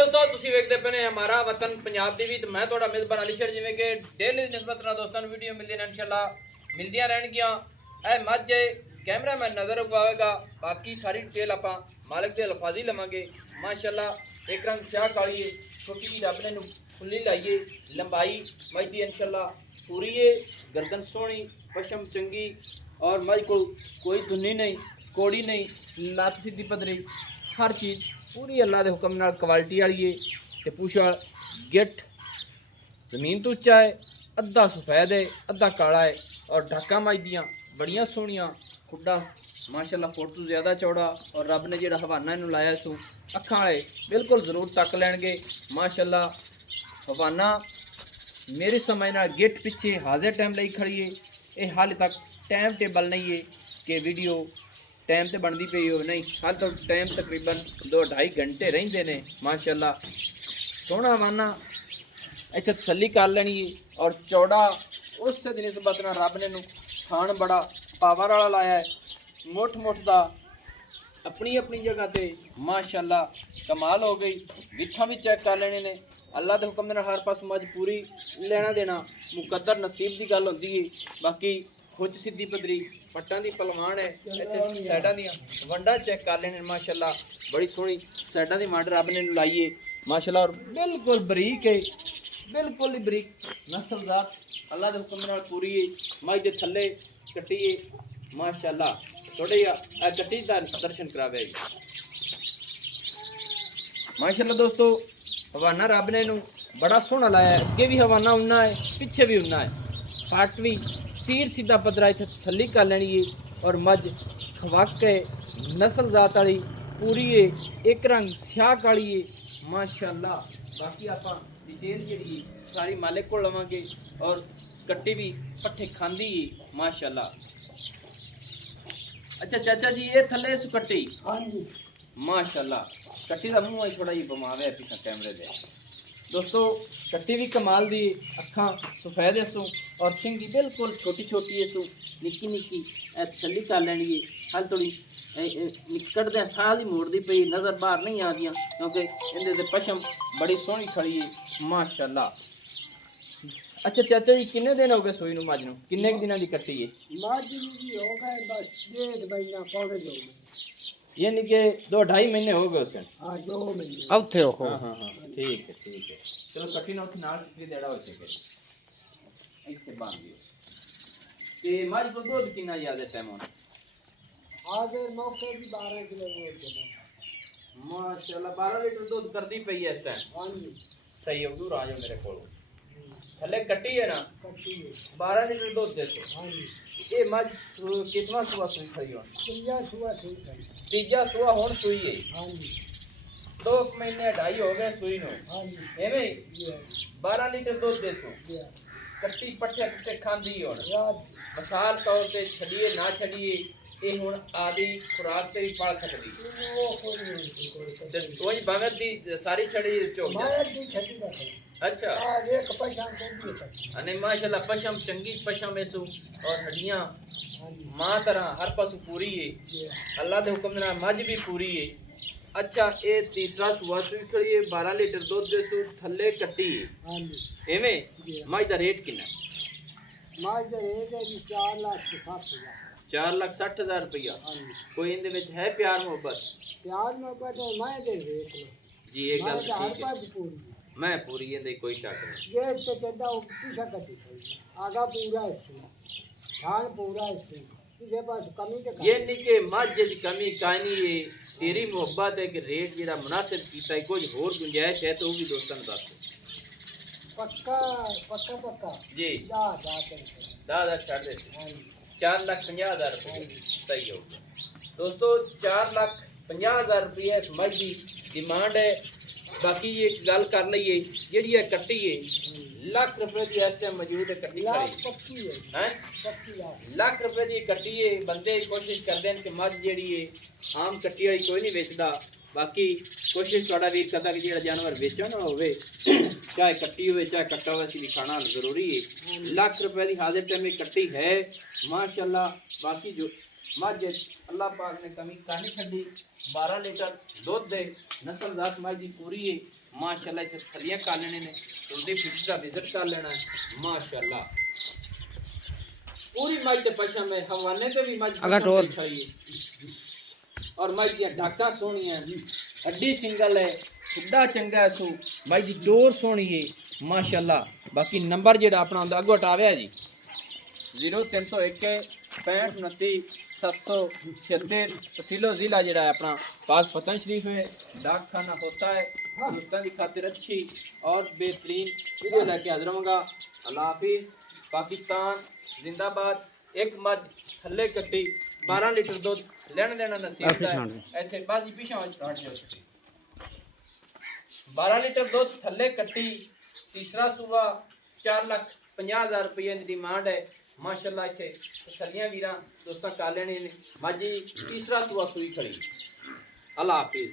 दोस्तों तुसी वेखदे पे ने हमारा वतन पंजाब दी भी ते मैं थोड़ा मेजबान अली शेर जिवें कि डेली दी निस्बत नाल दोस्तां नूं वीडियो मिलदी रहन इंशाल्लाह मिलदियां रहणगियां। ए मज कैमरा मैन नजर उगावेगा, बाकी सारी डिटेल आपां मालिक दे अल्फाजी लवांगे। माशाल्लाह एक रंग स्याह काली है, छोटी जी रब ने नूं खुली लाईए, लंबाई मज दी इंशाल्लाह पूरी है, गर्दन सोहनी, पशम चंगी और मज को कोई धुनी नहीं, कोड़ी नहीं, लत्त सीधी पदरी, हर चीज़ पूरी अल्लाह के हुक्म नाल क्वालिटी वाली है। ते पूछा गिट जमीन तो उच्चा है, अद्धा सफेद है अद्धा काला है और ढाका मज दियाँ बड़ियां सोहनियां, खुड्डा माशाल्लाह फुट तो ज़्यादा चौड़ा और रब ने जो हवाना इनू लाया सू अखां वाले बिल्कुल जरूर तक लैणगे। माशाल्लाह हवाना मेरी समझ नाल गिट पिछे हाजिर टाइम लाई खड़ी है। ये हाल तक टाइम टेबल नहीं है कि वीडियो टाइम तो बनती पई हो, नहीं हाल तो टाइम तकरीबन 2-2.5 घंटे रहिंदे ने। माशाल्लाह सोहना हवाना इत्थे तसल्ली कर लैनी है और चौड़ा उस दिन निस्बत नाल रब ने नूं थान बड़ा पावर वाला लाया है, मुठ दा अपनी अपनी जगह ते माशाल्लाह कमाल हो गई। विथा भी चेक कर लेने ने, अल्लाह के हुक्म नाल हर पास मज पूरी लेना देना मुकद्दर नसीब की गल होंदी है। बाकी खुच सीधी पदरी पट्टां दी पलवान है, इत्थे साइडां दियां वंडां चेक कर लेने माशाल्लाह बड़ी सोहनी साइडां दी वंड रब ने लाई है माशाल्लाह और बिल्कुल बरीक है, बिल्कुल ही बरीक नस्लजात अल्लाह के हुक्म नाल पूरी है। मज दे थल्ले कट्टी है माशाल्लाह, थोड़े कट्टी दा दर्शन करावे माशाल्लाह। दोस्तों हवाना रब ने नूं बड़ा सोहना लाया है, अगे भी हवाना उन्ना है पिछे भी उन्ना है, पट भी तीर सीधा पदरा इत्थे तसल्ली कर लैनी है और मज खवक है नस्ल जात वाली पूरी है, एक रंग स्याह काली है माशाल्लाह। बाकी आपां डिटेल जी सारी मालिक को लवांगे और कट्टी भी पट्ठे खांदी है माशाल्लाह। अच्छा चाचा जी ये थले इस कट्टी माशाल्लाह कट्टी का मुँह थोड़ा जी बमावे पिछा कैमरे दे। दोस्तों कट्टी भी कमाल दी, अखां सफेद इसू और सिंह भी बिल्कुल छोटी छोटी इसू निक्की निक्की तसल्ली कर लैनी है। हल थोड़ी निकटदे साल ही मोड़ती पई नज़र बाहर नहीं आ दियाँ क्योंकि इहदे पशम बड़ी सोहनी खड़ी है माशाल्लाह। अच्छा चाचा जी किन्ने दिन हो गए सूई नूं मज नूं, किन्ने दिनों की कट्टी है? मज हो गए बस 1.5 महीना पौने हो गए, यानी कि 2-2.5 महीने हो गए उसे। हाँ 2 महीने उत्थे हो हाँ ठीक है ठीक है। चलो कट्टी ना उत्थे नाल टिकरी देड़ा हो सके इत्थे बांध दियो ते मज को दूध कितना ज्यादा टाइम होना? आगे मौके भी 12 किलो देना माशाल्लाह 12 लीटर दूध करदी पई है इस टाइम। हाँ जी सही है दूर आ जाओ मेरे कोल, थल्ले कट्टी है ना कट्टी है 12 लीटर दूध देते। हाँ जी ये मज कितना सुबह सुई खड़ी हो? तीजा सुबह सुई खड़ी तीजा सुबह हुन सुई है। हाँ जी 2 महीने 2.5 हो गए सुई नो। हाँ जी एवें ये 12 लीटर दूध देसो ये कट्टी पट्ठे किते खांदी हो याद मिसाल तौर पे छड़िए ना छड़िए ये हुण आदि खुराक ते भी पड़ सकदी वो कोई नहीं ते तोई भावें दी सारी छड़ी चोक माया दी छड़ी रखा अच्छा आज एक पैसा को दिए अने माशाल्लाह पशम चंगी पशम ऐसो और हड्डियां हाँ जी मां तरह हर पासों पूरी है, ये अल्लाह के हुक्म नाल मज भी पूरी है। अच्छा ये तीसरा सुबह सुई खड़ी है 12 लीटर दूध देसो थल्ले कट्टी है हाँ जी एवें मज दा रेट कितना? माज दे रेट है जी 4,60,000 4,60,000 रुपया। हाँ जी कोई इनदे विच है प्यार मोहब्बत? प्यार मोहब्बत है मैं दे रेट लो जी एक मैं गल हर ठीक है, पास पूरी मैं पूरी इहदे कोई शक नहीं। ये तो चलता वो पीछा कटी खड़ी आगा पूरा इससे धान पूरा इससे किसी पास कमी तो ये नहीं कि मझ च कमी कानी है, तेरी मोहब्बत है कि रेट जेड़ा मुनासिब कीता है, कुछ होर गुंजाइश है तो वो भी दोस्तों नूं दस पक्का पक्का पक्का जी जा जाते दादा छड़ दे हाँ जी 4,50,000 रुपये सही हो गया। दोस्तों 4,50,000 रुपये इस मझ की डिमांड है। बाकी ये गल कर लीए जी कट्टी है लाख रुपए की इस टाइम मौजूद है कट्टी लाख खड़ी पक्की है है पक्की लाख लाख रुपए की कट्टी है। बंदे कोशिश करते हैं कि मझ जी है आम कट्टी वाली कोई नहीं बेचता, बाकी कोशिश थोड़ा वीर करता कि जो जानवर बेचो ना हो चाहे कट्टी हो चाहे कट्टा हो भी खाना जरूरी है। लाख रुपए की हाजिर टाइम में कट्टी है माशाल्लाह। बाकी जो मज अल्लाह पाक ने कमी कानी छड़ी 12 लीटर दुध दे नस्ल जात मज दी पूरी है माशाल्लाह इत्थे थलियां कालने ने तुसी फिट दा विजिट कर लेना है माशाल्लाह पूरी मज ते पशा में हवाने ते भी मज खड़ी है और मज दी ढाका सोहणियां हड्डी सिंगल है खुदा चंगा है सो मज दी डोर सोहनी है माशाल्लाह बाकी नंबर जेड़ा अपना हुंदा अगो हटाविया जी 0301 65 776 तहसीलो ज़िला जड़ा है अपना पाक पतन शरीफ है डाक खाना होता है दोस्तों की खातिर अच्छी और बेहतरीन वीडियो लेके हाजिर होऊंगा अल्लाह हाफिज़ पाकिस्तान जिंदाबाद एक मज थल्ले कट्टी 12 लीटर दूध लेना देना नसीब है इत्थे बस जी पीछे स्टार्ट हो 12 लीटर दूध थल्ले कट्टी तीसरा सूबा 4,50,000 रुपये की डिमांड है माशाल्लाह इत्थे तसलियां वीरां दोस्तां कर लेने ने माजी तीसरा सूबा सूई खड़ी अल्लाह हाफिज़।